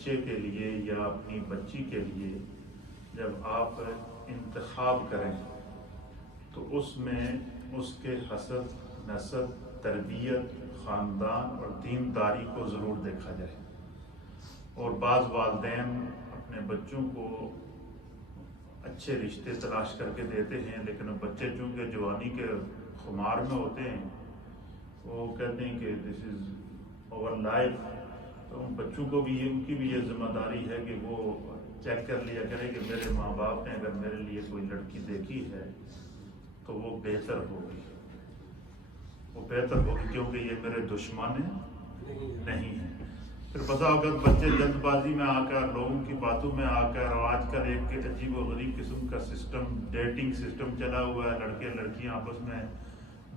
بچے کے لیے یا اپنی بچی کے لیے جب آپ انتخاب کریں تو اس میں اس کے حسب، نسب، تربیت، خاندان اور دینداری کو ضرور دیکھا جائے۔ اور بعض والدین اپنے بچوں کو اچھے رشتے تلاش کر کے دیتے ہیں، لیکن بچے چونکہ جوانی کے خمار میں ہوتے ہیں، وہ کہتے ہیں کہ دس از اوور لائف، تو ان بچوں کو بھی ان کی بھی یہ ذمہ داری ہے کہ وہ چیک کر لیا کرے کہ میرے ماں باپ نے اگر میرے لیے کوئی لڑکی دیکھی ہے تو وہ بہتر ہوگی، وہ بہتر ہوگی کیونکہ یہ میرے دشمن نہیں ہیں۔ پھر بسا اوقات بچے جلد بازی میں آ کر، لوگوں کی باتوں میں آ کر، اور آج کل ایک عجیب و غریب قسم کا سسٹم، ڈیٹنگ سسٹم چلا ہوا ہے، لڑکے لڑکیاں آپس میں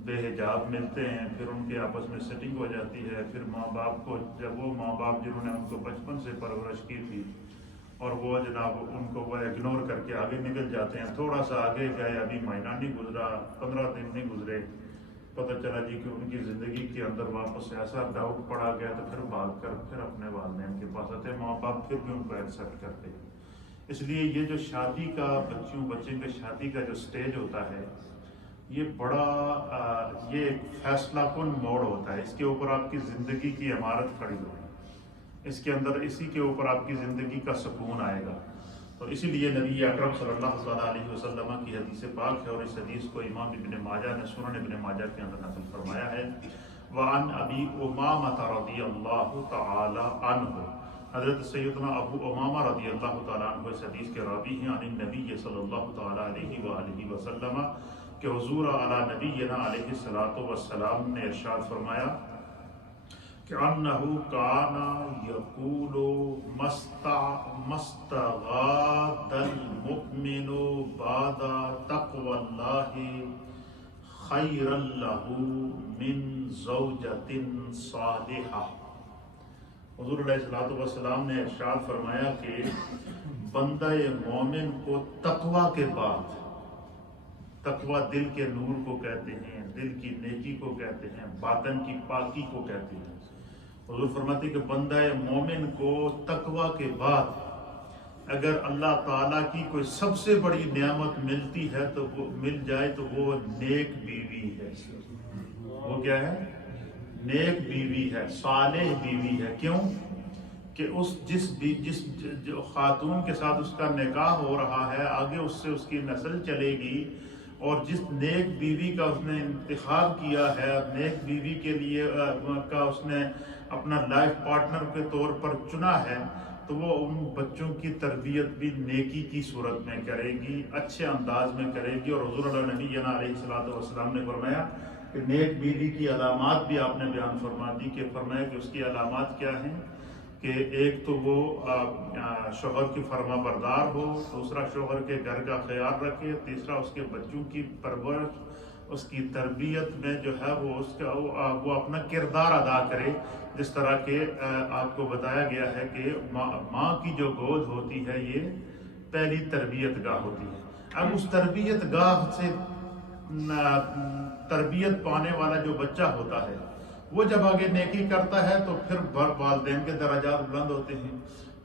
بے حجاب ملتے ہیں، پھر ان کے آپس میں سیٹنگ ہو جاتی ہے، پھر ماں باپ کو، جب وہ ماں باپ جنہوں نے ان کو بچپن سے پرورش کی تھی اور وہ جناب ان کو وہ اگنور کر کے آگے نکل جاتے ہیں، تھوڑا سا آگے گئے، ابھی مہینہ نہیں گزرا، 15 دن نہیں گزرے، پتہ چلا جی کہ ان کی زندگی کے اندر واپس ایسا ڈاؤٹ پڑا گیا، تو پھر بھاگ کر پھر اپنے والدین کے پاس آتے ہیں، ماں باپ پھر بھی ان کو ایکسیپٹ کرتے ہیں۔ اس لیے یہ جو شادی کا بچے کے شادی کا جو سٹیج ہوتا ہے، یہ بڑا یہ ایک فیصلہ کن موڑ ہوتا ہے، اس کے اوپر آپ کی زندگی کی عمارت کھڑی ہوگی، اس کے اندر اسی کے اوپر آپ کی زندگی کا سکون آئے گا۔ تو اسی لیے نبی اکرم صلی اللہ تعالیٰ علیہ وسلم کی حدیث پاک ہے، اور اس حدیث کو امام ابن ماجہ نے سنن ابن ماجہ کے اندر نقل فرمایا ہے۔ وعن ابی امامہ رضی اللہ تعالی عنہ، حضرت سیدنا ابو امامہ رضی اللہ تعالیٰ عنہ اس حدیث کے راوی ہیں، عن النبی صلی اللہ تعالیٰ علیہ وآلہ وسلم، کہ حضور اعلیٰ نبینا علیہ الصلوۃ والسلام نے ارشاد فرمایا کہ انہ کان یقول مستغاث المؤمن بعد تقوی اللہ خیر لہ من زوجۃ صالحہ۔ حضور علیہ الصلوۃ والسلام نے ارشاد فرمایا کہ بندہ مومن کو تقوی کے بعد، تقوی دل کے نور کو کہتے ہیں، دل کی نیکی کو کہتے ہیں، باطن کی پاکی کو کہتے ہیں۔ حضور فرماتے کہ بندہ مومن کو تقوی کے بعد اگر اللہ تعالیٰ کی کوئی سب سے بڑی نعمت ملتی ہے تو وہ مل جائے تو وہ نیک بیوی ہے۔ وہ کیا ہے؟ نیک بیوی ہے، صالح بیوی ہے۔ کیوں؟ کہ جس جو خاتون کے ساتھ اس کا نکاح ہو رہا ہے، آگے اس سے اس کی نسل چلے گی، اور جس نیک بیوی کا اس نے انتخاب کیا ہے، نیک بیوی کے لیے کا اس نے اپنا لائف پارٹنر کے طور پر چنا ہے، تو وہ ان بچوں کی تربیت بھی نیکی کی صورت میں کرے گی، اچھے انداز میں کرے گی۔ اور حضور علیہ نبینا علیہ الصلوۃ والسلام نے فرمایا کہ نیک بیوی کی علامات بھی آپ نے بیان فرما دی، کہ فرمایا کہ اس کی علامات کیا ہیں، کہ ایک تو وہ شوہر کی فرما بردار ہو، دوسرا شوہر کے گھر کا خیال رکھے، تیسرا اس کے بچوں کی پرورش، اس کی تربیت میں جو ہے وہ اپنا کردار ادا کرے، جس طرح کہ آپ کو بتایا گیا ہے کہ ماں کی جو گود ہوتی ہے یہ پہلی تربیت گاہ ہوتی ہے۔ اب اس تربیت گاہ سے تربیت پانے والا جو بچہ ہوتا ہے، وہ جب آگے نیکی کرتا ہے تو پھر والدین کے درجات بلند ہوتے ہیں،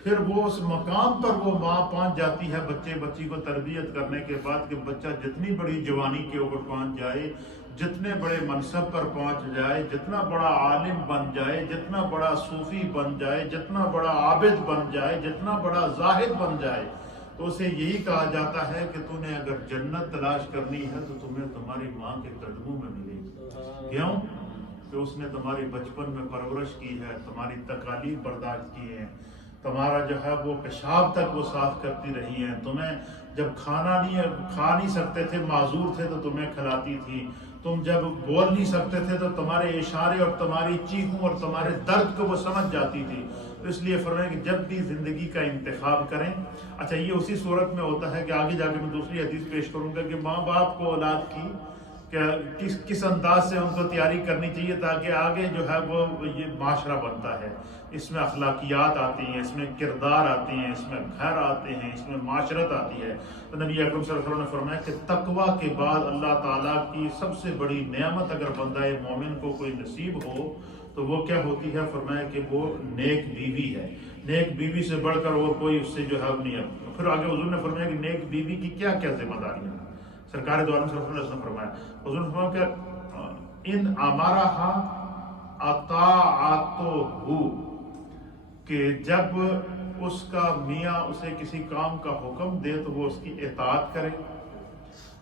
پھر وہ اس مقام پر وہ ماں پہنچ جاتی ہے بچی کو تربیت کرنے کے بعد، کہ بچہ جتنی بڑی جوانی کے اوپر پہنچ جائے، جتنے بڑے منصب پر پہنچ جائے، جتنا بڑا عالم بن جائے، جتنا بڑا صوفی بن جائے، جتنا بڑا عابد بن جائے، جتنا بڑا زاہد بن جائے، تو اسے یہی کہا جاتا ہے کہ تو نے اگر جنت تلاش کرنی ہے تو تمہیں تمہاری ماں کے قدموں میں ملے گی۔ کیوں؟ کہ اس نے تمہاری بچپن میں پرورش کی ہے، تمہاری تکالیف برداشت کی ہیں، تمہارا جو ہے وہ پیشاب تک وہ صاف کرتی رہی ہیں، تمہیں جب کھا نہیں سکتے تھے، معذور تھے، تو تمہیں کھلاتی تھی، تم جب بول نہیں سکتے تھے تو تمہارے اشارے اور تمہاری چیخوں اور تمہارے درد کو وہ سمجھ جاتی تھی۔ تو اس لیے فرمایا کہ جب بھی زندگی کا انتخاب کریں، اچھا یہ اسی صورت میں ہوتا ہے کہ آگے جا کے میں دوسری حدیث پیش کروں گا کہ ماں باپ کو اولاد کی کہ کس انداز سے ان کو تیاری کرنی چاہیے، تاکہ آگے جو ہے وہ یہ معاشرہ بنتا ہے، اس میں اخلاقیات آتی ہیں، اس میں کردار آتے ہیں، اس میں گھر آتے ہیں، اس میں معاشرت آتی ہے۔ تو نبی اکرم صلی اللہ علیہ وسلم نے فرمایا کہ تقوی کے بعد اللہ تعالیٰ کی سب سے بڑی نعمت اگر بندہ مومن کو کوئی نصیب ہو تو وہ کیا ہوتی ہے؟ فرمایا کہ وہ نیک بیوی ہے. نیک بیوی سے بڑھ کر اور کوئی اس سے جو ہے نہیں ہے. پھر آگے حضور نے فرمایا کہ نیک بیوی کی کیا کیا ذمہ داریاں ہیں. سرکار دو عالم صلی اللہ علیہ وسلم نے فرمایا، حضور نے فرمایا کہ ان امارہا اطاعتہ، کہ جب اس کا میاں اسے کسی کام کا حکم دے تو وہ اس کی اطاعت کرے.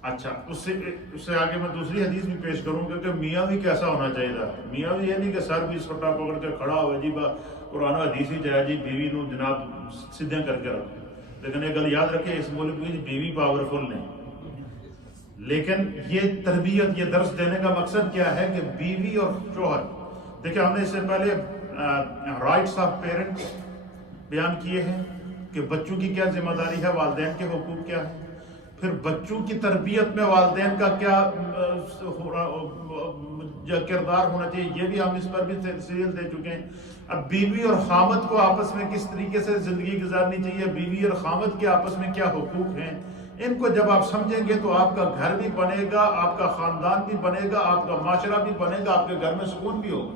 اچھا، اس سے آگے میں دوسری حدیث بھی پیش کروں گا کہ میاں بھی کیسا ہونا چاہیے تھا. میاں بھی یہ نہیں کہ سر بھی سوٹا پکڑ کے کھڑا ہوا جی قرآن حدیث ہی چاہے جی بیوی نو جناب سیدھے کر کے رکھے. لیکن ایک گل یاد رکھے، اس ملک میں بیوی پاورفل نہیں، لیکن یہ تربیت، یہ درس دینے کا مقصد کیا ہے کہ بیوی اور شوہر، دیکھیں ہم نے اس سے پہلے رائٹس آف پیرنٹس بیان کیے ہیں کہ بچوں کی کیا ذمہ داری ہے، والدین کے حقوق کیا ہے، پھر بچوں کی تربیت میں والدین کا کیا کردار ہونا چاہیے، یہ بھی ہم اس پر بھی تفصیل دے چکے ہیں. اب بیوی اور خامد کو آپس میں کس طریقے سے زندگی گزارنی چاہیے، بیوی اور خامد کے آپس میں کیا حقوق ہیں، ان کو جب آپ سمجھیں گے تو آپ کا گھر بھی بنے گا، آپ کا خاندان بھی بنے گا، آپ کا معاشرہ بھی بنے گا، آپ کے گھر میں سکون بھی ہوگا.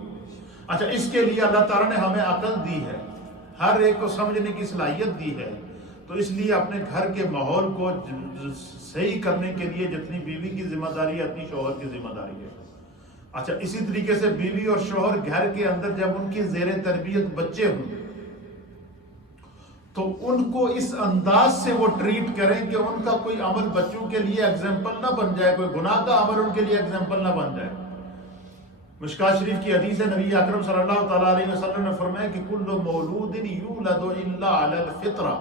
اچھا، اس کے لیے اللہ تعالیٰ نے ہمیں عقل دی ہے، ہر ایک کو سمجھنے کی صلاحیت دی ہے. تو اس لیے اپنے گھر کے ماحول کو صحیح کرنے کے لیے جتنی بیوی کی ذمہ داری ہے اتنی شوہر کی ذمہ داری ہے. اچھا، اسی طریقے سے بیوی اور شوہر گھر کے اندر جب ان کی زیر تربیت بچے ہوں تو ان کو اس انداز سے وہ ٹریٹ کریں کہ ان کا کوئی عمل بچوں کے لیے ایگزامپل نہ بن جائے، کوئی گناہ کا عمل ان کے لیے ایگزامپل نہ بن جائے. مشکوٰۃ شریف کی حدیث ہے، نبی اکرم صلی اللہ تعالیٰ علیہ وسلم نے فرمایا کہ کل مولود یولد الا علی الفطرہ،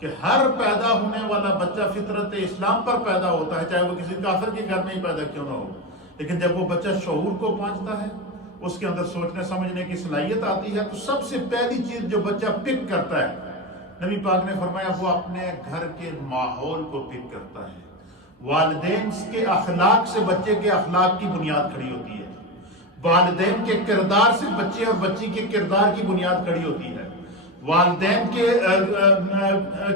کہ ہر پیدا ہونے والا بچہ فطرت اسلام پر پیدا ہوتا ہے، چاہے وہ کسی کافر کے گھر میں ہی پیدا کیوں نہ ہو. لیکن جب وہ بچہ شعور کو پہنچتا ہے، اس کے اندر سوچنے سمجھنے کی صلاحیت آتی ہے، تو سب سے پہلی چیز جو بچہ پک کرتا ہے، نبی پاک نے فرمایا وہ اپنے گھر کے ماحول کو پک کرتا ہے. والدین کے اخلاق سے بچے کے اخلاق کی بنیاد کھڑی ہوتی ہے، والدین کے کردار سے بچے اور بچی کے کردار کی بنیاد کھڑی ہوتی ہے، والدین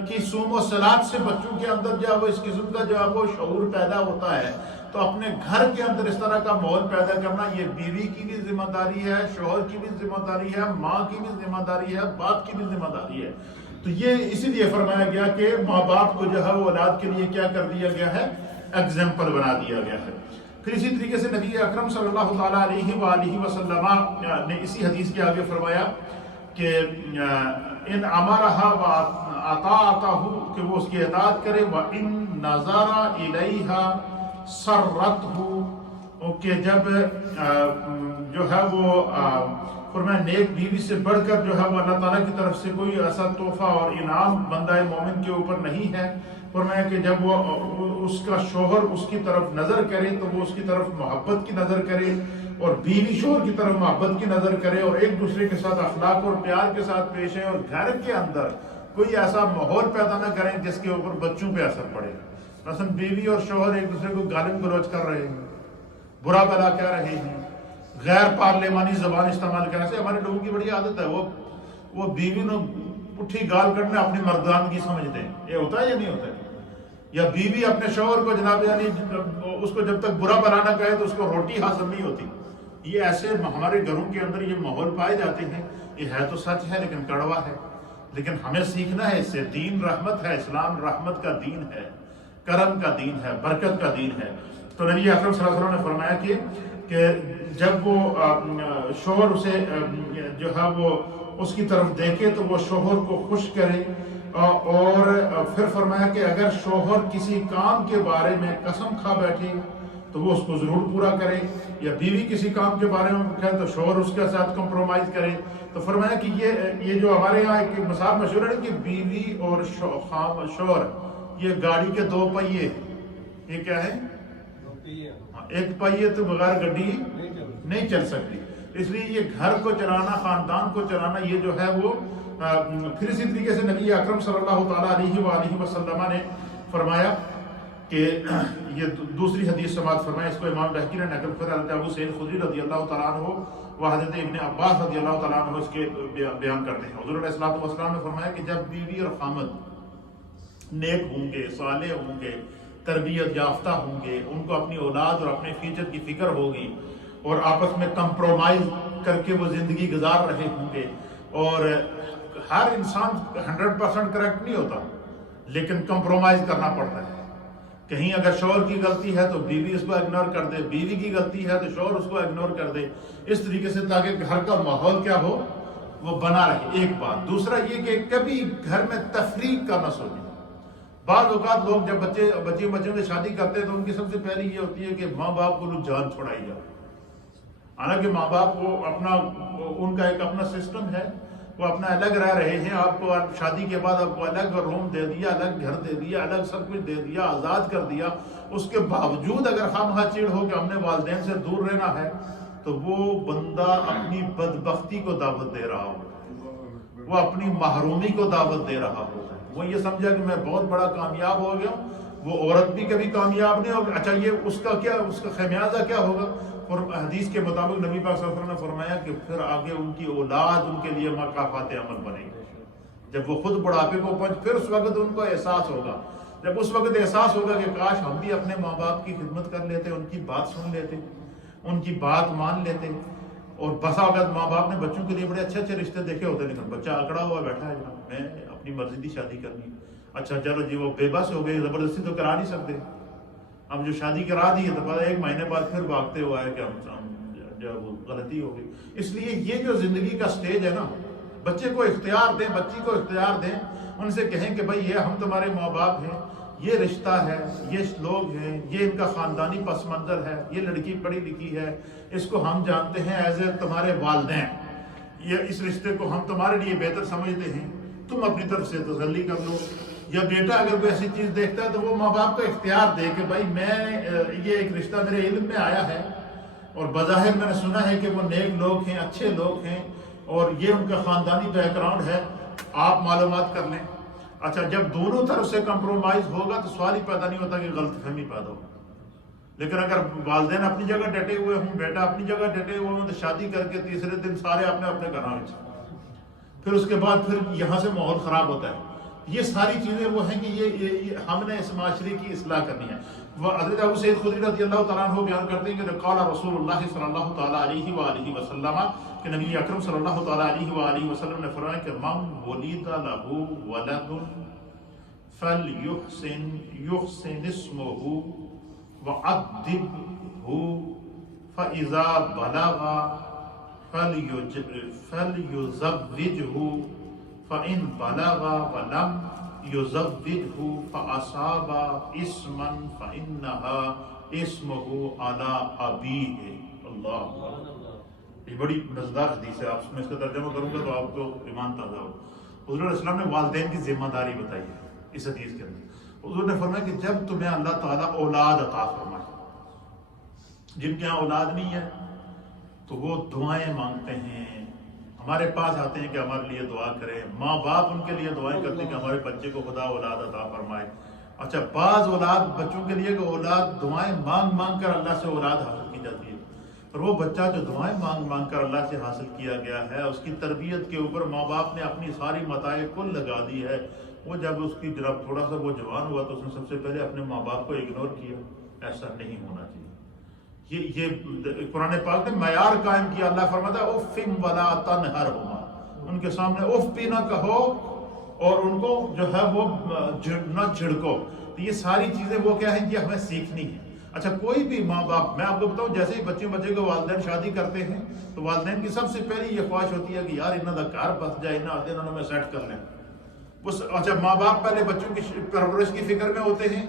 کی صوم و صلات سے بچوں کے اندر جو ہے وہ اس قسم کا جو ہے وہ شعور پیدا ہوتا ہے. تو اپنے گھر کے اندر اس طرح کا ماحول پیدا کرنا یہ بیوی کی بھی ذمہ داری ہے، شوہر کی بھی ذمہ داری ہے، ماں کی بھی ذمہ داری ہے، باپ کی بھی ذمہ داری ہے. تو یہ اسی لیے فرمایا گیا کہ ماں باپ کو جو ہے وہ اولاد کے لیے کیا کر دیا گیا ہے، ایگزامپل بنا دیا گیا ہے. پھر اسی طریقے سے نبی اکرم صلی اللہ تعالیٰ علیہ وآلہ وسلم نے اسی حدیث کے آگے فرمایا کہ ان امرہا واطاعتہ، کہ وہ اس کی اطاعت کرے، وان نظر الیہا سرتہ، کہ جب جو ہے وہ فرمایا نیک بیوی سے بڑھ کر جو ہے وہ اللہ تعالیٰ کی طرف سے کوئی ایسا تحفہ اور انعام بندہ مومن کے اوپر نہیں ہے. فرمایا کہ جب وہ اس کا شوہر اس کی طرف نظر کرے تو وہ اس کی طرف محبت کی نظر کرے، اور بیوی شوہر کی طرف محبت کی نظر کرے، اور ایک دوسرے کے ساتھ اخلاق اور پیار کے ساتھ پیش ہے، اور گھر کے اندر کوئی ایسا ماحول پیدا نہ کریں جس کے اوپر بچوں پہ اثر پڑے. مثلا بیوی اور شوہر ایک دوسرے کو گالم گلوچ کر رہے ہیں، برا بھلا کہہ رہے ہیں، غیر پارلیمانی زبان استعمال کرنے سے ہمارے لوگوں کی بڑی عادت ہے، وہ بیوی نے پٹھی گال کرنا اپنی مردانگی سمجھتے ہیں. یہ ہوتا ہے یا نہیں ہوتا ہے؟ یا بیوی اپنے شوہر کو جناب یعنی اس کو جب تک برا بھلا نہ کہے تو اس کو روٹی حاصل نہیں ہوتی. یہ ایسے ہمارے گھروں کے اندر یہ ماحول پائے جاتے ہیں. یہ ہے تو سچ ہے لیکن کڑوا ہے. لیکن ہمیں سیکھنا ہے اس سے. دین رحمت ہے، اسلام رحمت کا دین ہے، کرم کا دین ہے، برکت کا دین ہے. تو نبی اکرم صلی اللہ علیہ وسلم نے فرمایا کہ جب وہ شوہر اسے جو ہے وہ اس کی طرف دیکھے تو وہ شوہر کو خوش کرے، اور پھر فرمایا کہ اگر شوہر کسی کام کے بارے میں قسم کھا بیٹھے تو وہ اس کو ضرور پورا کرے، یا بیوی کسی کام کے بارے میں کہے تو شوہر اس کے ساتھ کمپرومائز کرے. تو فرمایا کہ یہ جو ہمارے یہاں ایک مثال مشہور ہے کہ بیوی اور شوہر یہ گاڑی کے دو پہیے. یہ کیا ہے؟ ایک پہیے تو بغیر گڈی نہیں چل سکتی. اس لیے یہ گھر کو چلانا، خاندان کو چلانا، یہ جو ہے وہ پھر اسی طریقے سے نبی اکرم صلی اللہ تعالیٰ علیہ وآلہ وسلم نے فرمایا کہ یہ دوسری حدیث سماعت فرمایا، اس کو امام بہقی نے نقل کر حضرت ابو سعید خدری رضی اللہ تعالیٰ عنہ و حضرت ابن عباس رضی اللہ تعالیٰ عنہ اس کے بیان کرتے ہیں. حضور علیہ الصلوۃ والسلام نے فرمایا کہ جب بیوی اور خامد نیک ہوں گے، صالح ہوں گے، تربیت یافتہ ہوں گے، ان کو اپنی اولاد اور اپنے فیوچر کی فکر ہوگی، اور آپس میں کمپرومائز کر کے وہ زندگی گزار رہے ہوں گے، اور ہر انسان 100% کریکٹ نہیں ہوتا، لیکن کمپرومائز کرنا پڑتا ہے۔ کہیں اگر شوہر کی غلطی ہے تو بیوی اس کو اگنور کر دے، بیوی کی غلطی ہے تو شوہر اس کو اگنور کر دے، اس طریقے سے تاکہ گھر کا ماحول کیا ہو، وہ بنا رہے۔ ایک بات، دوسرا یہ کہ کبھی گھر میں تفریق کا نہ سوچیں۔ بعض اوقات لوگ جب بچوں کی شادی کرتے ہیں تو ان کی سب سے پہلی یہ ہوتی ہے کہ ماں باپ کو جان چھوڑائی جائے۔ حالانکہ ماں باپ کو ان کا ایک اپنا سسٹم ہے، وہ اپنا الگ رہ رہے ہیں۔ آپ کو شادی کے بعد آپ کو الگ روم دے دیا، الگ گھر دے دیا، الگ سب کچھ دے دیا، آزاد کر دیا۔ اس کے باوجود اگر خواہ چیڑ ہو کہ ہم نے والدین سے دور رہنا ہے، تو وہ بندہ اپنی بدبختی کو دعوت دے رہا ہوتا ہے، وہ اپنی محرومی کو دعوت دے رہا ہوتا ہے۔ وہ یہ سمجھا کہ میں بہت بڑا کامیاب ہو گیا ہوں، وہ عورت بھی کبھی کامیاب نہیں ہوگی۔ اچھا یہ اس کا خمیازہ کیا ہوگا؟ اور حدیث کے مطابق نبی پاک صلی اللہ علیہ وسلم نے فرمایا کہ پھر آگے ان کی اولاد ان کے لیے مکافات عمل بنے گی۔ جب وہ خود بڑھاپے کو پہنچ، پھر اس وقت ان کو احساس ہوگا، جب اس وقت احساس ہوگا کہ کاش ہم بھی اپنے ماں باپ کی خدمت کر لیتے، ان کی بات سن لیتے، ان کی بات مان لیتے۔ اور بسا اوقات ماں باپ نے بچوں کے لیے بڑے اچھے اچھے رشتے دیکھے ہوتے ہیں، لیکن بچہ اکڑا ہوا بیٹھا ہے، جناب میں اپنی مرضی کی شادی کرنی۔ اچھا چلو جی، وہ بے بس ہو گئے، زبردستی تو کرا نہیں سکتے۔ اب جو شادی کرا دی ہے تو پتہ 1 مہینے بعد پھر بھاگتے ہوا ہے کہ ہم جو وہ غلطی ہو گئی۔ اس لیے یہ جو زندگی کا سٹیج ہے نا، بچے کو اختیار دیں، بچی کو اختیار دیں، ان سے کہیں کہ بھائی یہ ہم تمہارے ماں باپ ہیں، یہ رشتہ ہے، یہ لوگ ہیں، یہ ان کا خاندانی پس منظر ہے، یہ لڑکی پڑھی لکھی ہے، اس کو ہم جانتے ہیں ایز اے تمہارے والدین، یہ اس رشتے کو ہم تمہارے لیے بہتر سمجھتے ہیں، تم اپنی طرف سے تسلی کر لو۔ یا بیٹا اگر کوئی ایسی چیز دیکھتا ہے تو وہ ماں باپ کو اختیار دے کہ بھائی یہ ایک رشتہ میرے علم میں آیا ہے، اور بظاہر میں نے سنا ہے کہ وہ نیک لوگ ہیں، اچھے لوگ ہیں، اور یہ ان کا خاندانی بیک گراؤنڈ ہے، آپ معلومات کر لیں۔ اچھا جب دونوں طرف سے کمپرومائز ہوگا تو سوال ہی پیدا نہیں ہوتا کہ غلط فہمی پیدا ہو۔ لیکن اگر والدین اپنی جگہ ڈٹے ہوئے ہوں، بیٹا اپنی جگہ ڈٹے ہوئے ہوں، تو شادی کر کے تیسرے دن سارے اپنے اپنے گھروں میں، پھر اس کے بعد پھر یہاں سے ماحول خراب ہوتا ہے۔ یہ ساری چیزیں وہ ہیں کہ یہ ہم نے اس معاشرے کی اصلاح کرنی ہے۔ حضرت ابو سعید خدری رضی اللہ تعالیٰ عنہ بیان کرتے ہیں کہ قال رسول اللہ صلی اللہ تعالیٰ علیہ وآلہ وسلم، کہ نبی اکرم صلی اللہ تعالیٰ علیہ وآلہ وسلم نے فرمایا کہ من ولد له ولد فليحسن اسمه وأدبه فإذا بلغ فليزوجه فإن بلغ ولم يزوجه فأصاب اسما فإنها اسمه على أبيه۔ اللہ، یہ بڑی مزیدار حدیث ہے، آپ میں اس کا ترجمہ کروں گا تو آپ کو ایمان تازہ ہو۔ حضور علیہ السلام نے والدین کی ذمہ داری بتائی ہے اس حدیث کے اندر۔ حضور نے فرمایا کہ جب تمہیں اللہ تعالیٰ اولاد عطا فرمائے، جن کے یہاں اولاد نہیں ہے تو وہ دعائیں مانگتے ہیں، ہمارے پاس آتے ہیں کہ ہمارے لیے دعا کریں، ماں باپ ان کے لیے دعائیں کرتے ہیں کہ ہمارے بچے کو خدا اولاد عطا فرمائے۔ اچھا بعض اولاد بچوں کے لیے کہ اولاد دعائیں مانگ مانگ کر اللہ سے اولاد حاصل کی جاتی ہے، اور وہ بچہ جو دعائیں مانگ مانگ کر اللہ سے حاصل کیا گیا ہے، اس کی تربیت کے اوپر ماں باپ نے اپنی ساری متاع کل لگا دی ہے، وہ جب اس کی جناب تھوڑا سا وہ جوان ہوا تو اس نے سب سے پہلے اپنے ماں باپ کو اگنور کیا۔ ایسا نہیں ہونا چاہیے۔ یہ قرآن پاک نے معیار قائم کیا۔ اللہ فرماتا ہے اف ولا تنہرہما، ان کے سامنے اف بھی نہ کہو اور ان کو جو ہے وہ نہ جھڑکو۔ تو یہ ساری چیزیں وہ کیا ہیں، یہ ہمیں سیکھنی ہے۔ اچھا کوئی بھی ماں باپ، میں آپ کو بتاؤں جیسے ہی بچے کو والدین شادی کرتے ہیں تو والدین کی سب سے پہلی یہ خواہش ہوتی ہے کہ یار انہوں کا گھر بس جائے، انہوں میں سیٹ کر لیں۔ اچھا ماں باپ پہلے بچوں کی پرورش کی فکر میں ہوتے ہیں،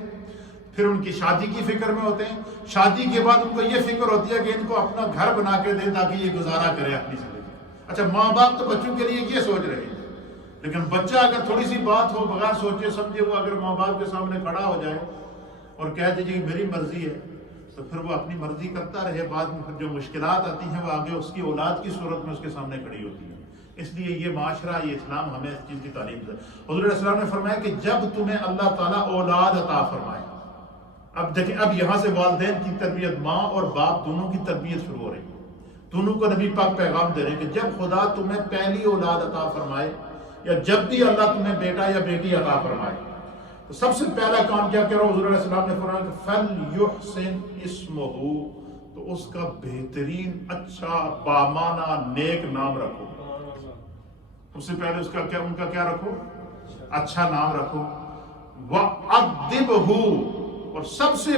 پھر ان کی شادی کی فکر میں ہوتے ہیں، شادی کے بعد ان کو یہ فکر ہوتی ہے کہ ان کو اپنا گھر بنا کے دیں تاکہ یہ گزارا کرے اپنی زندگی۔ اچھا ماں باپ تو بچوں کے لیے یہ سوچ رہے ہیں، لیکن بچہ اگر تھوڑی سی بات ہو، بغیر سوچے سمجھے وہ اگر ماں باپ کے سامنے کھڑا ہو جائے اور کہہ دیجیے کہ میری مرضی ہے، تو پھر وہ اپنی مرضی کرتا رہے، بعد میں پھر جو مشکلات آتی ہیں وہ آگے اس کی اولاد کی صورت میں اس کے سامنے کھڑی ہوتی ہے۔ اس لیے یہ معاشرہ، یہ اسلام ہمیں اس چیز کی تعلیم دے۔ حضور علیہ السلام نے فرمایا کہ جب تمہیں اللہ تعالیٰ اولاد عطا فرمائے، اب دیکھیں اب یہاں سے والدین کی تربیت، ماں اور باپ دونوں کی تربیت شروع ہو رہی ہے، دونوں کو نبی پاک پیغام دے رہے ہیں کہ جب خدا تمہیں پہلی اولاد عطا فرمائے، یا جب بھی اللہ تمہیں بیٹا یا بیٹی عطا فرمائے، تو سب سے پہلا کام کیا کرو؟ حضور علیہ السلام نے فرمایا کہ فَلْيُحْسِنْ اسْمَهُ تو اس کا بہترین اچھا بامانہ نیک نام رکھو. اس سے پہلے اس کا کیا ان کا کیا رکھو؟ اچھا نام رکھو. وَأَدِّبْهُ، اور سب سے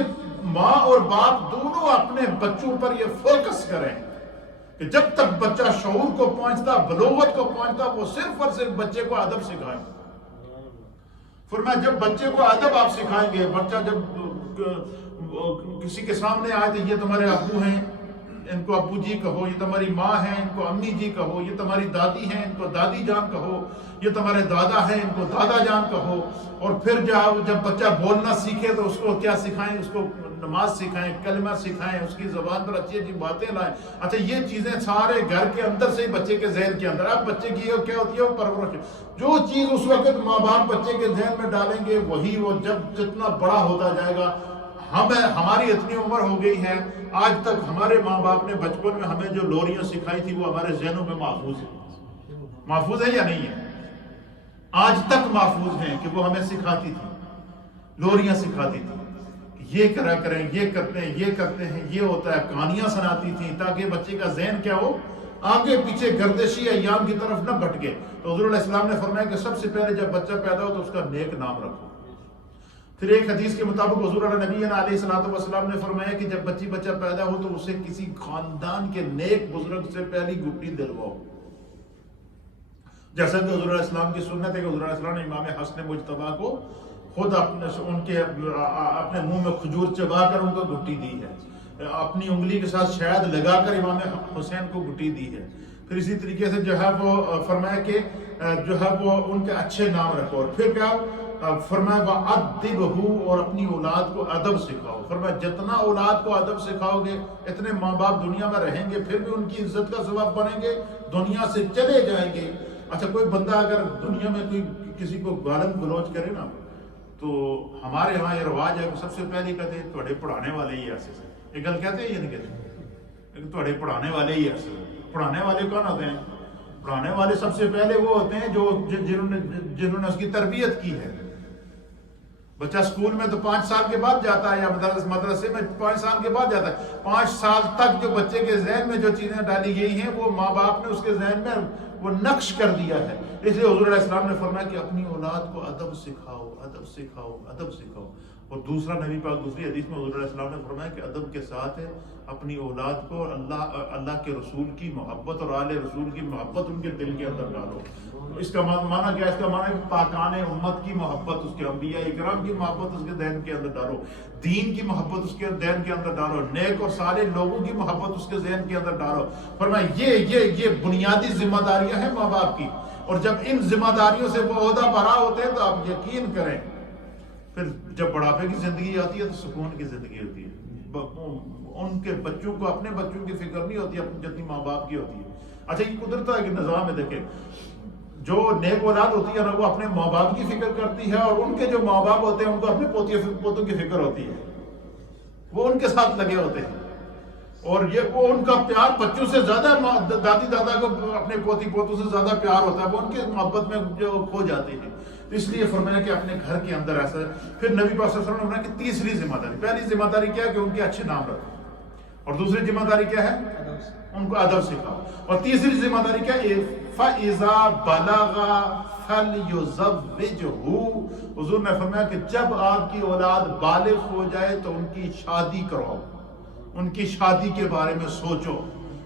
ماں اور باپ دونوں اپنے بچوں پر یہ فوکس کریں کہ جب تک بچہ شعور کو پہنچتا، بلوغت کو پہنچتا، وہ صرف اور صرف بچے کو ادب سکھائیں. فرمایا جب بچے کو ادب آپ سکھائیں گے، بچہ جب کسی کے سامنے آئے تو یہ تمہارے ابو ہیں، ان کو ابو جی کہو، یہ تمہاری ماں ہیں، ان کو امی جی کہو، یہ تمہاری دادی ہیں، ان کو دادی جان کہو، یہ تمہارے دادا ہیں، ان کو دادا جان کہو. اور پھر جب بچہ بولنا سیکھے تو اس کو کیا سکھائیں؟ اس کو نماز سکھائیں، کلمہ سکھائیں، اس کی زبان پر اچھی اچھی باتیں لائیں. اچھا یہ چیزیں سارے گھر کے اندر سے ہی بچے کے ذہن کے اندر. اب بچے کی کیا ہوتی ہے؟ وہ پرورش. جو چیز اس وقت ماں باپ بچے کے ذہن میں ڈالیں گے وہی وہ جب جتنا بڑا ہوتا جائے گا. ہماری اتنی عمر ہو گئی ہے، آج تک ہمارے ماں باپ نے بچپن میں ہمیں جو لوریاں سکھائی تھی وہ ہمارے ذہنوں میں محفوظ ہے. محفوظ ہے یا نہیں ہے؟ آج تک محفوظ ہیں کہ وہ ہمیں سکھاتی تھی، لوریاں سکھاتی تھی، یہ کرا کریں، یہ کرتے ہیں، یہ کرتے ہیں، یہ ہوتا ہے. کہانیاں سناتی تھیں تاکہ بچے کا ذہن کیا ہو، آگے پیچھے گردشی ایام کی طرف نہ بھٹکے. تو حضور علیہ السلام نے فرمایا کہ سب سے پہلے جب بچہ پیدا ہو تو اس کا نیک نام رکھو. پھر ایک حدیث کے مطابق حضور نبی علیہ السلام نے فرمایا کہ جب بچہ پیدا ہو تو اسے کسی خاندان کے نیک بزرگ سے پہلی گھٹی دلواؤ. جیسا کہ حضور علیہ السلام کی سنت ہے کہ حضور علیہ السلام نے امام حسن مجتبیٰ کو خود اپنے منہ میں کھجور چبا کر ان کو گھٹی دی ہے، اپنی انگلی کے ساتھ شہد لگا کر امام حسین کو گھٹی دی ہے. پھر اسی طریقے سے جو ہے وہ فرمایا کہ جو ہے وہ ان کے اچھے نام رکھو. اور پھر کیا فرمایا وَأَدِّبْهُ، اور اپنی اولاد کو ادب سکھاؤ. فرمایا جتنا اولاد کو ادب سکھاؤ گے اتنے ماں باپ دنیا میں رہیں گے، پھر بھی ان کی عزت کا سبب بنیں گے، دنیا سے چلے جائیں گے. اچھا کوئی بندہ اگر دنیا میں کوئی کسی کو گالن گلوچ کرے نا تو ہمارے ہاں یہ رواج ہے کہ سب سے پہلے کہتے ہیں تھوڑے پڑھانے والے ہی ایسے سے. یہ گل کہتے ہیں یا نہیں کہتے؟ تھوڑے پڑھانے والے ہی ایسے. پڑھانے والے کون ہوتے ہیں؟ پڑھانے والے سب سے پہلے وہ ہوتے ہیں جو جنہوں نے اس کی تربیت کی ہے. بچہ اسکول میں تو 5 سال کے بعد جاتا ہے، یا مدرسے میں 5 سال کے بعد جاتا ہے. 5 سال تک جو بچے کے ذہن میں جو چیزیں ڈالی گئی ہیں وہ ماں باپ نے اس کے ذہن میں وہ نقش کر دیا ہے. اس لیے حضور علیہ السلام نے فرمایا کہ اپنی اولاد کو ادب سکھاؤ، ادب سکھاؤ، ادب سکھاؤ. اور دوسرا نبی پاک دوسری حدیث میں حضور علیہ السلام نے فرمایا کہ ادب کے ساتھ ہے اپنی اولاد کو اللہ کے رسول کی محبت اور آل رسول کی محبت ان کے دل کے اندر ڈالو. اس کا معنی کیا ہے؟ اس کا معنی ہے کہ پاکان امت کی محبت، اس کے انبیاء اکرام کی محبت اس کے ذہن کے اندر ڈالو، دین کی محبت اس کے ذہن کے اندر ڈالو، نیک اور صالح لوگوں کی محبت اس کے ذہن کے اندر ڈالو. فرمایا یہ بنیادی ذمہ داریاں ہیں ماں باپ کی. اور جب ان ذمہ داریوں سے وہ عہدہ برا ہوتے ہیں تو آپ یقین کریں پھر جب بڑھاپے کی زندگی آتی ہے تو سکون کی زندگی ہوتی ہے. ان کے بچوں کو، اپنے بچوں کی فکر نہیں ہوتی جتنی ماں باپ کی ہوتی ہے. اچھا یہ قدرت ہے کہ نظام میں دیکھیں جو نیک اولاد ہوتی ہے نا وہ اپنے ماں باپ کی فکر کرتی ہے، اور ان کے جو ماں باپ ہوتے ہیں ان کو اپنے پوتوں کی فکر ہوتی ہے، وہ ان کے ساتھ لگے ہوتے ہیں. اور یہ وہ ان کا پیار بچوں سے زیادہ، دادی دادا کو اپنے پوتی پوتوں سے زیادہ پیار ہوتا ہے، وہ ان کی محبت میں جو کھو جاتے ہیں. تو اس لیے فرمایا کہ اپنے گھر کے اندر ایسا ہے. پھر نبی پاک صلی اللہ علیہ وسلم نے کہ تیسری ذمہ داری، پہلی ذمہ داری کیا ہے کہ ان کے اچھے نام رکھو، اور دوسری ذمہ داری کیا ہے؟ ان کو ادب سکھاؤ. اور تیسری ذمہ داری کیا ہے؟ فَإِذَا بَلَغَ فَلْيُزَوِّجْهُ. حضور نے فرمایا کہ جب آپ کی اولاد بالغ ہو جائے تو ان کی شادی کرواؤ، ان کی شادی کے بارے میں سوچو،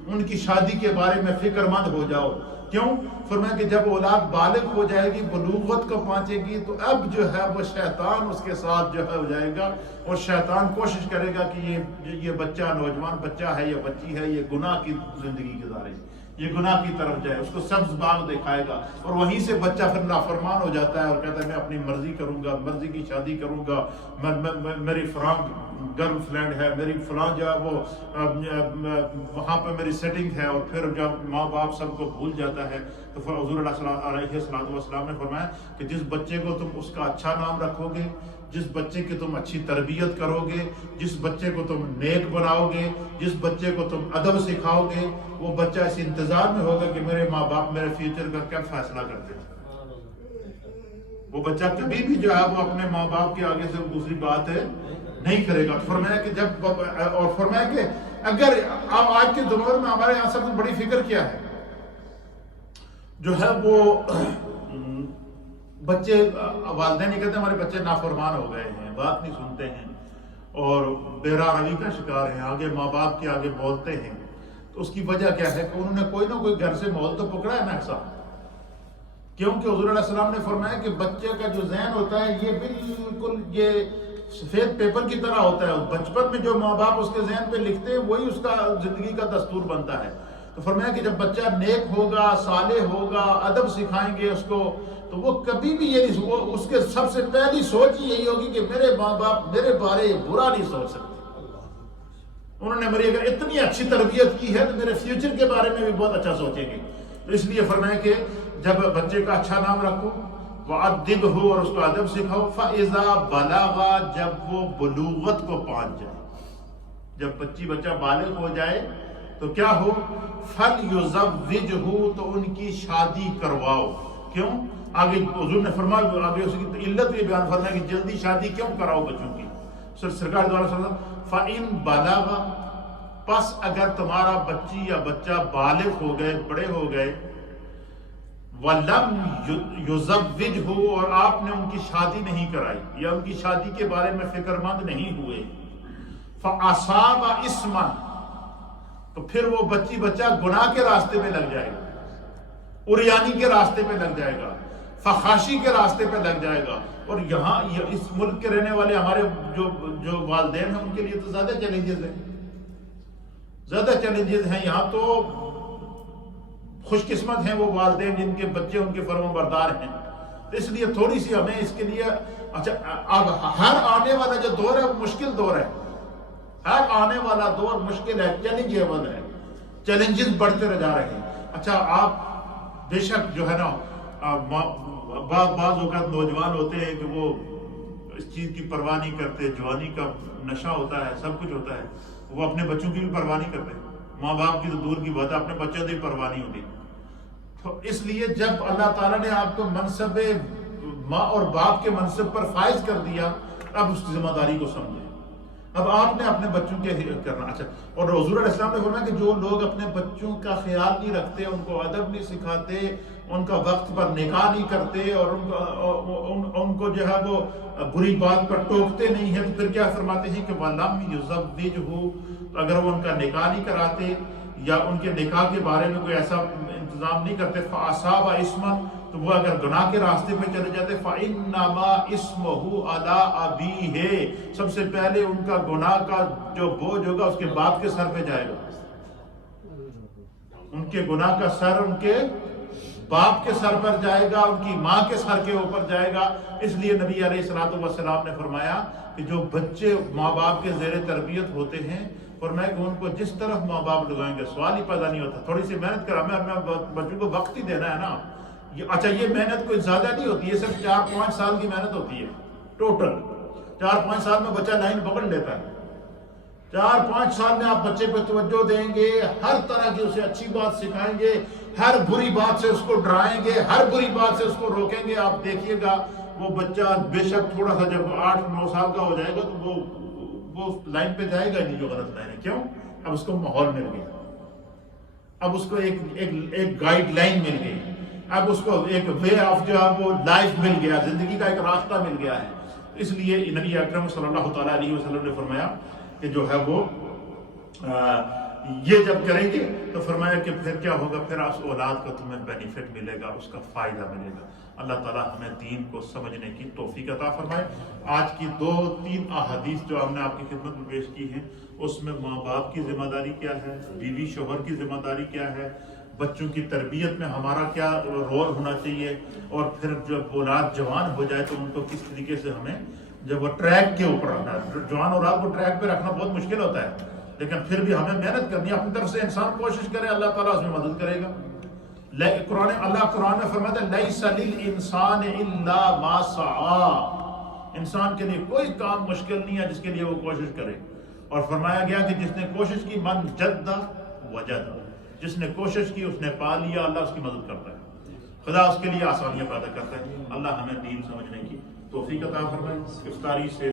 ان کی شادی کے بارے میں فکر مند ہو جاؤ. کیوں؟ فرمایا کہ جب اولاد بالغ ہو جائے گی، بلوغت کو پہنچے گی، تو اب جو ہے وہ شیطان اس کے ساتھ جو ہے ہو جائے گا، اور شیطان کوشش کرے گا کہ یہ بچہ، نوجوان بچہ ہے یا بچی ہے، یہ گناہ کی زندگی گزارے، یہ گناہ کی طرف جائے، اس کو سبز باغ دکھائے گا، اور وہیں سے بچہ پھر نافرمان ہو جاتا ہے اور کہتا ہے میں اپنی مرضی کروں گا، مرضی کی شادی کروں گا، میری فلاں گرل فرینڈ ہے، میری فلاں جو ہے وہ وہاں پہ میری سیٹنگ ہے. اور پھر جب ماں باپ سب کو بھول جاتا ہے تو پھر حضور علیہ السلام نے فرمایا کہ جس بچے کو تم اس کا اچھا نام رکھو گے، جس بچے کی تم اچھی تربیت کرو گے، جس بچے کو تم نیک بناؤ گے، جس بچے کو تم ادب سکھاؤ گے، وہ بچہ اس انتظار میں ہوگا کہ میرے ماں باپ میرے فیوچر کا کیا فیصلہ کرتے ہیں. وہ بچہ کبھی بھی جو ہے وہ اپنے ماں باپ کے آگے سے دوسری بات ہے نہیں کرے گا. فرمایا کہ جب اور فرمایا کہ اگر آج کے دور میں ہمارے یہاں سب سے بڑی فکر کیا ہے، جو ہے وہ بچے، والدین یہ کہتے ہیں ہمارے بچے نافرمان ہو گئے ہیں، بات نہیں سنتے ہیں اور بہرا روی کا شکار ہیں، آگے ماں باپ کے آگے بولتے ہیں. تو اس کی وجہ کیا ہے کہ انہوں نے کوئی نہ کوئی گھر سے ماحول تو پکڑا ہے نا ایسا. کیونکہ حضور علیہ السلام نے فرمایا کہ بچے کا جو ذہن ہوتا ہے یہ بالکل یہ سفید پیپر کی طرح ہوتا ہے. بچپن میں جو ماں باپ اس کے ذہن پہ لکھتے ہیں وہی اس کا زندگی کا دستور بنتا ہے. تو فرمایا کہ جب بچہ نیک ہوگا، صالح ہوگا، ادب سکھائیں گے اس کو، تو وہ کبھی بھی یہ نہیں، اس کے سب سے پہلی سوچ یہی ہوگی کہ میرے ماں باپ میرے بارے برا نہیں سوچ سکتے. انہوں نے میری اگر اتنی اچھی تربیت کی ہے تو میرے فیوچر کے بارے میں بھی بہت اچھا سوچیں گے. تو اس لیے فرمایا کہ جب بچے کا اچھا نام رکھو، وَأَدِّبْهُ، اور اس کو ادب سکھاؤ، فَإِذَا بَلَغَ، جب وہ بلوغت کو پہنچ جائے، جب بچہ بالغ ہو جائے تو کیا ہو، فَلْيُزَوِّجْهُ، تو ان کی شادی کرواؤ. کیوں؟ آگے حضور نے فرمایا، آگے اس کی علت یہ بیان فرمایا کہ جلدی شادی کیوں کراؤ بچوں کی. سرکار دوارا صلی اللہ علیہ وسلم، فَإِن بَلَغَ، پس اگر تمہارا بچی یا بچہ بالغ ہو گئے، بڑے ہو گئے، وَلَمْ يُزَوِّجْهُ، اور آپ نے ان کی شادی نہیں کرائی یا ان کی شادی کے بارے میں فکر مند نہیں ہوئے، فَأَصَابَ إِثْمًا، تو پھر وہ بچہ گناہ کے راستے پہ لگ جائے گا، عریانی کے راستے پہ لگ جائے گا، فحاشی کے راستے پہ لگ جائے گا. اور یہاں اس ملک کے رہنے والے ہمارے جو والدین ہیں ان کے لیے تو زیادہ چیلنجز ہیں، زیادہ چیلنجز ہیں. یہاں تو خوش قسمت ہیں وہ والدین جن کے بچے ان کے فرما بردار ہیں. اس لیے تھوڑی سی ہمیں اس کے لیے اچھا، اب ہر آنے والا جو دور ہے وہ مشکل دور ہے، ہر آنے والا دور مشکل ہے، چیلنجیبل ہے، چیلنجز بڑھتے رہ جا رہے ہیں. اچھا آپ بے شک جو ہے نا بعض اوقات نوجوان ہوتے ہیں کہ وہ اس چیز کی پرواہ نہیں کرتے، جوانی کا نشہ ہوتا ہے، سب کچھ ہوتا ہے، وہ اپنے بچوں کی بھی پرواہ نہیں کرتے. ماں باپ کی تو دور کی بات ہے، اپنے بچوں کی پرواہ نہیں ہوتی. تو اس لیے جب اللہ تعالیٰ نے آپ کو منصب ماں اور باپ کے منصب پر فائز کر دیا، اب اس کی ذمہ داری کو سمجھیں. اب آپ نے اپنے بچوں کے کرنا. اچھا، اور حضور علیہ السلام نے فرمایا کہ جو لوگ اپنے بچوں کا خیال نہیں رکھتے، ان کو ادب نہیں سکھاتے، ان کا وقت پر نکاح نہیں کرتے اور ان کو جو ہے وہ بری بات پر ٹوکتے نہیں ہیں، تو پھر کیا فرماتے ہیں کہ وَلَمْ يُزَوِّجْهُ، اگر وہ ان کا نکاح نہیں کراتے یا ان کے نکاح کے بارے میں کوئی ایسا انتظام نہیں کرتے، فَأَصَابَ إِثْمًا، تو وہ اگر گناہ کے راستے پہ چلے جاتے، فَإِنَّمَا إِثْمُهُ عَلَىٰ أَبِيهِ، سب سے پہلے ان کا گناہ کا جو بوجھ ہوگا اس کے باپ کے سر پہ جائے گا. ان کے گناہ کا سر ان کے باپ کے سر پر جائے گا، ان کی ماں کے سر کے اوپر جائے گا. اس لیے نبی علیہ الصلوۃ والسلام نے فرمایا کہ جو بچے ماں باپ کے زیر تربیت ہوتے ہیں، فرمایا کہ ان کو جس طرف ماں باپ لگائیں گے سوال ہی پیدا نہیں ہوتا. تھوڑی سی محنت کرا، ہمیں بچوں کو وقت ہی دینا ہے نا. اچھا، یہ محنت کوئی زیادہ نہیں ہوتی، یہ صرف 4-5 سال کی محنت ہوتی ہے ٹوٹل. 4-5 سال میں بچہ لائن پکڑ لیتا ہے. 4-5 سال میں آپ بچے پہ توجہ دیں گے، ہر طرح کی اسے اچھی بات سکھائیں گے، ہر بری بات سے اس کو ڈرائیں گے، ہر بری بات سے اس کو روکیں گے. آپ دیکھیے گا وہ بچہ بے شک تھوڑا سا جب 8-9 سال کا ہو جائے گا تو وہ لائن پہ جائے گا نہیں جو غلط لائن ہے. کیوں؟ اب اس کو ماحول مل گیا، اب اس کو ایک گائیڈ لائن مل گئی، اب اس کو ایک وے آف جو ہے وہ لائف مل گیا، زندگی کا ایک راستہ مل گیا ہے. اس لیے نبی اکرم صلی اللہ تعالیٰ علیہ وسلم نے فرمایا کہ جو ہے وہ یہ جب کریں گے تو فرمایا کہ پھر کیا ہوگا، پھر اس اولاد کو تمہیں بینیفٹ ملے گا، اس کا فائدہ ملے گا. اللہ تعالیٰ ہمیں دین کو سمجھنے کی توفیق عطا فرمائے. آج کی 2-3 احادیث جو ہم نے آپ کی خدمت میں پیش کی ہیں، اس میں ماں باپ کی ذمہ داری کیا ہے، بیوی شوہر کی ذمہ داری کیا ہے، بچوں کی تربیت میں ہمارا کیا رول ہونا چاہیے، اور پھر جب اولاد جوان ہو جائے تو ان کو کس طریقے سے ہمیں جب وہ ٹریک کے اوپر رکھنا ہے. جوان اولاد کو ٹریک پہ رکھنا بہت مشکل ہوتا ہے، لیکن پھر بھی ہمیں محنت کرنی ہے. اپنی طرف سے انسان کوشش کرے، اللہ تعالیٰ اس میں مدد کرے گا. قرآن میں فرماتا ہے لیس للانسان الا ما سعى، انسان کے لیے کوئی کام مشکل نہیں ہے جس کے لیے وہ کوشش کرے. اور فرمایا گیا کہ جس نے کوشش کی، من جد وجد، جس نے کوشش کی اس نے پا لیا. اللہ اس کی مدد کرتا ہے، خدا اس کے لیے آسانیاں پیدا کرتا ہے. اللہ ہمیں دین سمجھنے کی توفیق عطا فرمائے. افطاری سے